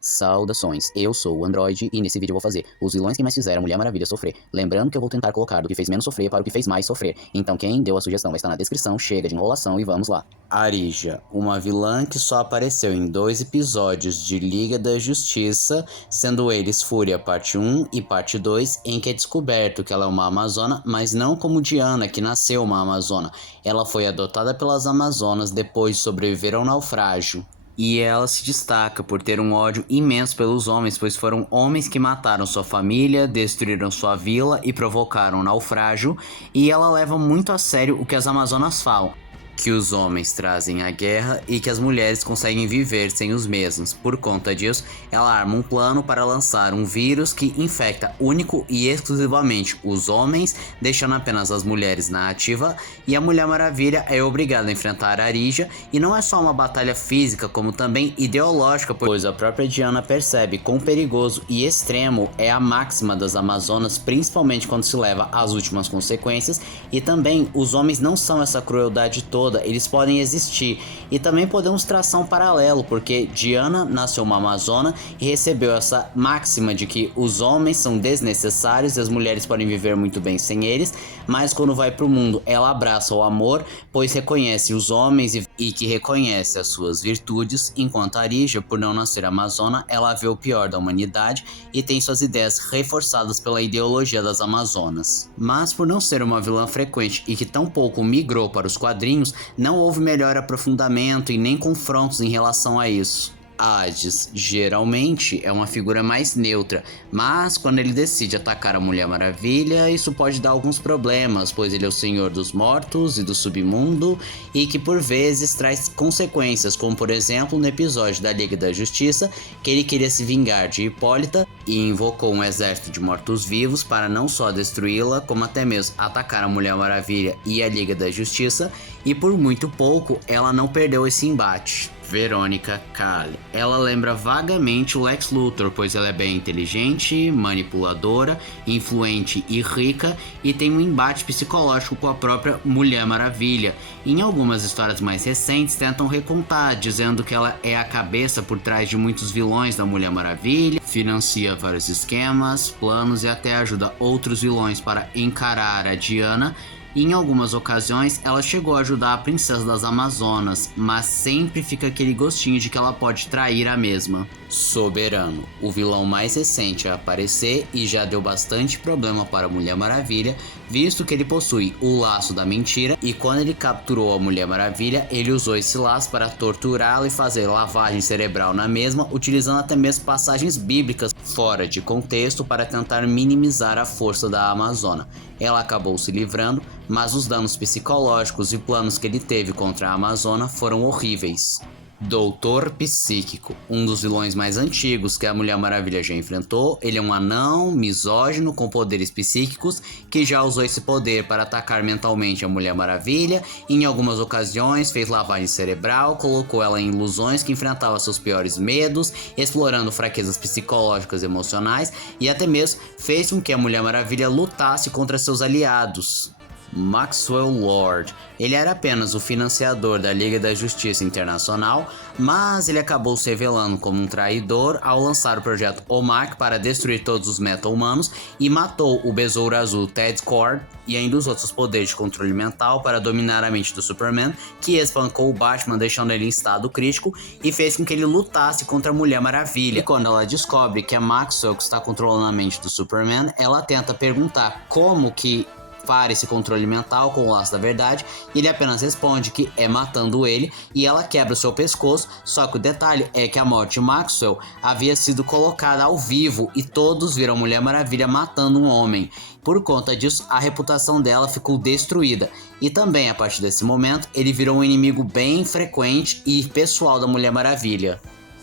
Saudações, eu sou o Android e nesse vídeo eu vou fazer os vilões que mais fizeram a Mulher Maravilha sofrer. Lembrando que eu vou tentar colocar do que fez menos sofrer para o que fez mais sofrer. Então quem deu a sugestão vai estar na descrição, chega de enrolação e vamos lá. Arija, uma vilã que só apareceu em 2 episódios de Liga da Justiça, sendo eles Fúria parte 1 e parte 2, em que é descoberto que ela é uma amazona, mas não como Diana, que nasceu uma amazona. Ela foi adotada pelas amazonas depois de sobreviver ao naufrágio. E ela se destaca por ter um ódio imenso pelos homens, pois foram homens que mataram sua família, destruíram sua vila e provocaram um naufrágio, e ela leva muito a sério o que as amazonas falam, que os homens trazem a guerra e que as mulheres conseguem viver sem os mesmos. Por conta disso, ela arma um plano para lançar um vírus que infecta único e exclusivamente os homens, deixando apenas as mulheres na ativa, e a Mulher Maravilha é obrigada a enfrentar Arija, e não é só uma batalha física, como também ideológica, pois a própria Diana percebe quão perigoso e extremo é a máxima das Amazonas, principalmente quando se leva às últimas consequências, e também os homens não são essa crueldade toda, eles podem existir. E também podemos traçar um paralelo, porque Diana nasceu uma amazona e recebeu essa máxima de que os homens são desnecessários e as mulheres podem viver muito bem sem eles, mas quando vai pro mundo ela abraça o amor, pois reconhece os homens e que reconhece as suas virtudes, enquanto Arija, por não nascer amazona, ela vê o pior da humanidade e tem suas ideias reforçadas pela ideologia das amazonas. Mas por não ser uma vilã frequente e que tão pouco migrou para os quadrinhos, não houve melhor aprofundamento e nem confrontos em relação a isso. Hades geralmente é uma figura mais neutra, mas quando ele decide atacar a Mulher Maravilha, isso pode dar alguns problemas, pois ele é o senhor dos mortos e do submundo, e que por vezes traz consequências, como por exemplo no episódio da Liga da Justiça, que ele queria se vingar de Hipólita e invocou um exército de mortos-vivos para não só destruí-la, como até mesmo atacar a Mulher Maravilha e a Liga da Justiça, e por muito pouco ela não perdeu esse embate. Verônica Cale. Ela lembra vagamente o Lex Luthor, pois ela é bem inteligente, manipuladora, influente e rica, e tem um embate psicológico com a própria Mulher Maravilha. Em algumas histórias mais recentes tentam recontar, dizendo que ela é a cabeça por trás de muitos vilões da Mulher Maravilha, financia vários esquemas, planos e até ajuda outros vilões para encarar a Diana. E em algumas ocasiões ela chegou a ajudar a princesa das Amazonas, mas sempre fica aquele gostinho de que ela pode trair a mesma. Soberano, o vilão mais recente a aparecer e já deu bastante problema para a Mulher Maravilha, visto que ele possui o laço da mentira, e quando ele capturou a Mulher Maravilha, ele usou esse laço para torturá-la e fazer lavagem cerebral na mesma, utilizando até mesmo passagens bíblicas fora de contexto para tentar minimizar a força da Amazona. Ela acabou se livrando, mas os danos psicológicos e planos que ele teve contra a Amazona foram horríveis. Doutor Psíquico, um dos vilões mais antigos que a Mulher Maravilha já enfrentou. Ele é um anão, misógino, com poderes psíquicos, que já usou esse poder para atacar mentalmente a Mulher Maravilha. Em algumas ocasiões fez lavagem cerebral, colocou ela em ilusões que enfrentava seus piores medos, explorando fraquezas psicológicas e emocionais, e até mesmo fez com que a Mulher Maravilha lutasse contra seus aliados. Maxwell Lord. Ele era apenas o financiador da Liga da Justiça Internacional, mas ele acabou se revelando como um traidor ao lançar o projeto OMAC para destruir todos os meta-humanos e matou o Besouro Azul Ted Kord e ainda os outros poderes de controle mental para dominar a mente do Superman, que espancou o Batman deixando ele em estado crítico e fez com que ele lutasse contra a Mulher Maravilha. E quando ela descobre que é Maxwell que está controlando a mente do Superman, ela tenta perguntar como que para esse controle mental com o laço da verdade, e ele apenas responde que é matando ele, e ela quebra o seu pescoço. Só que o detalhe é que a morte de Maxwell havia sido colocada ao vivo e todos viram a Mulher Maravilha matando um homem. Por conta disso, a reputação dela ficou destruída, e também a partir desse momento ele virou um inimigo bem frequente e pessoal da Mulher Maravilha.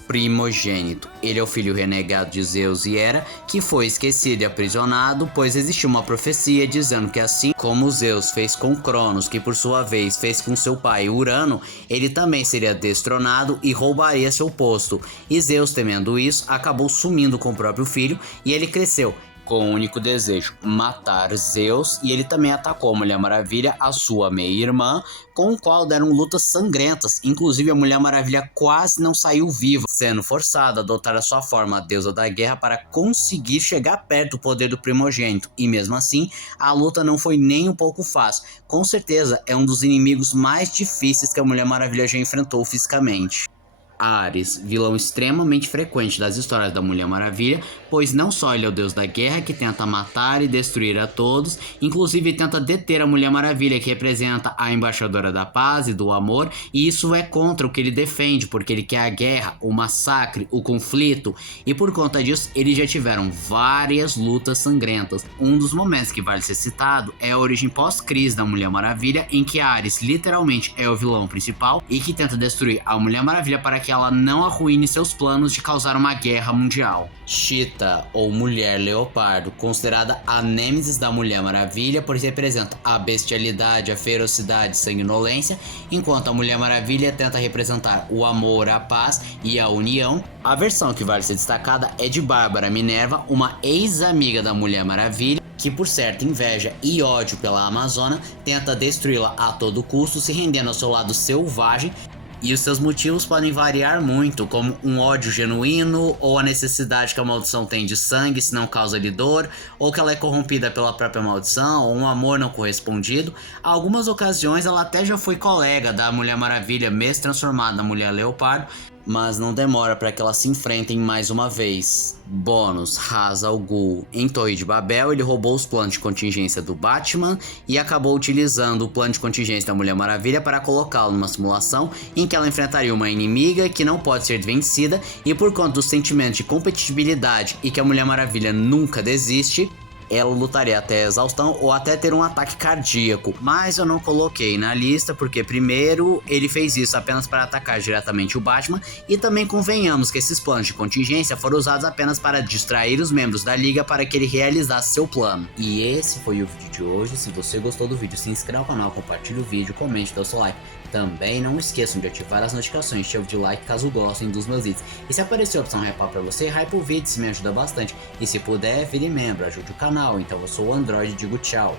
Primogênito. Ele é o filho renegado de Zeus e Hera, que foi esquecido e aprisionado, pois existia uma profecia dizendo que assim como Zeus fez com Cronos, que por sua vez fez com seu pai Urano, ele também seria destronado e roubaria seu posto. E Zeus, temendo isso, acabou sumindo com o próprio filho, e ele cresceu com o único desejo, matar Zeus, e ele também atacou a Mulher Maravilha, a sua meia-irmã, com o qual deram lutas sangrentas. Inclusive a Mulher Maravilha quase não saiu viva, sendo forçada a adotar a sua forma, a deusa da guerra, para conseguir chegar perto do poder do primogênito, e mesmo assim a luta não foi nem um pouco fácil. Com certeza é um dos inimigos mais difíceis que a Mulher Maravilha já enfrentou fisicamente. Ares, vilão extremamente frequente das histórias da Mulher Maravilha, pois não só ele é o deus da guerra que tenta matar e destruir a todos, inclusive tenta deter a Mulher Maravilha, que representa a embaixadora da paz e do amor, e isso é contra o que ele defende, porque ele quer a guerra, o massacre, o conflito, e por conta disso eles já tiveram várias lutas sangrentas. Um dos momentos que vale ser citado é a origem pós-crise da Mulher Maravilha, em que Ares literalmente é o vilão principal e que tenta destruir a Mulher Maravilha para que ela não arruine seus planos de causar uma guerra mundial. Cheetah, ou Mulher Leopardo, considerada a nêmesis da Mulher Maravilha, pois representa a bestialidade, a ferocidade e sanguinolência, enquanto a Mulher Maravilha tenta representar o amor, a paz e a união. A versão que vale ser destacada é de Bárbara Minerva, uma ex-amiga da Mulher Maravilha, que por certa inveja e ódio pela Amazona, tenta destruí-la a todo custo, se rendendo ao seu lado selvagem. E os seus motivos podem variar muito, como um ódio genuíno, ou a necessidade que a maldição tem de sangue se não causa-lhe dor, ou que ela é corrompida pela própria maldição, ou um amor não correspondido. Em algumas ocasiões ela até já foi colega da Mulher Maravilha, mesmo transformada na Mulher Leopardo, mas não demora para que elas se enfrentem mais uma vez. Bônus, Ra's al Ghul. Em Torre de Babel, ele roubou os planos de contingência do Batman e acabou utilizando o plano de contingência da Mulher Maravilha para colocá-lo numa simulação em que ela enfrentaria uma inimiga que não pode ser vencida, e por conta do sentimento de competitividade e que a Mulher Maravilha nunca desiste, ela lutaria até a exaustão ou até ter um ataque cardíaco. Mas eu não coloquei na lista porque, primeiro, ele fez isso apenas para atacar diretamente o Batman, e também convenhamos que esses planos de contingência foram usados apenas para distrair os membros da liga para que ele realizasse seu plano. E esse foi o vídeo de hoje. Se você gostou do vídeo, se inscreva no canal, compartilhe o vídeo, comente, dê o seu like. Também não esqueçam de ativar as notificações, chave de like caso gostem dos meus vídeos. E se aparecer a opção hypar pra você, hype o vídeo, isso me ajuda bastante. E se puder, vire membro, ajude o canal. Então eu sou o Android e digo tchau.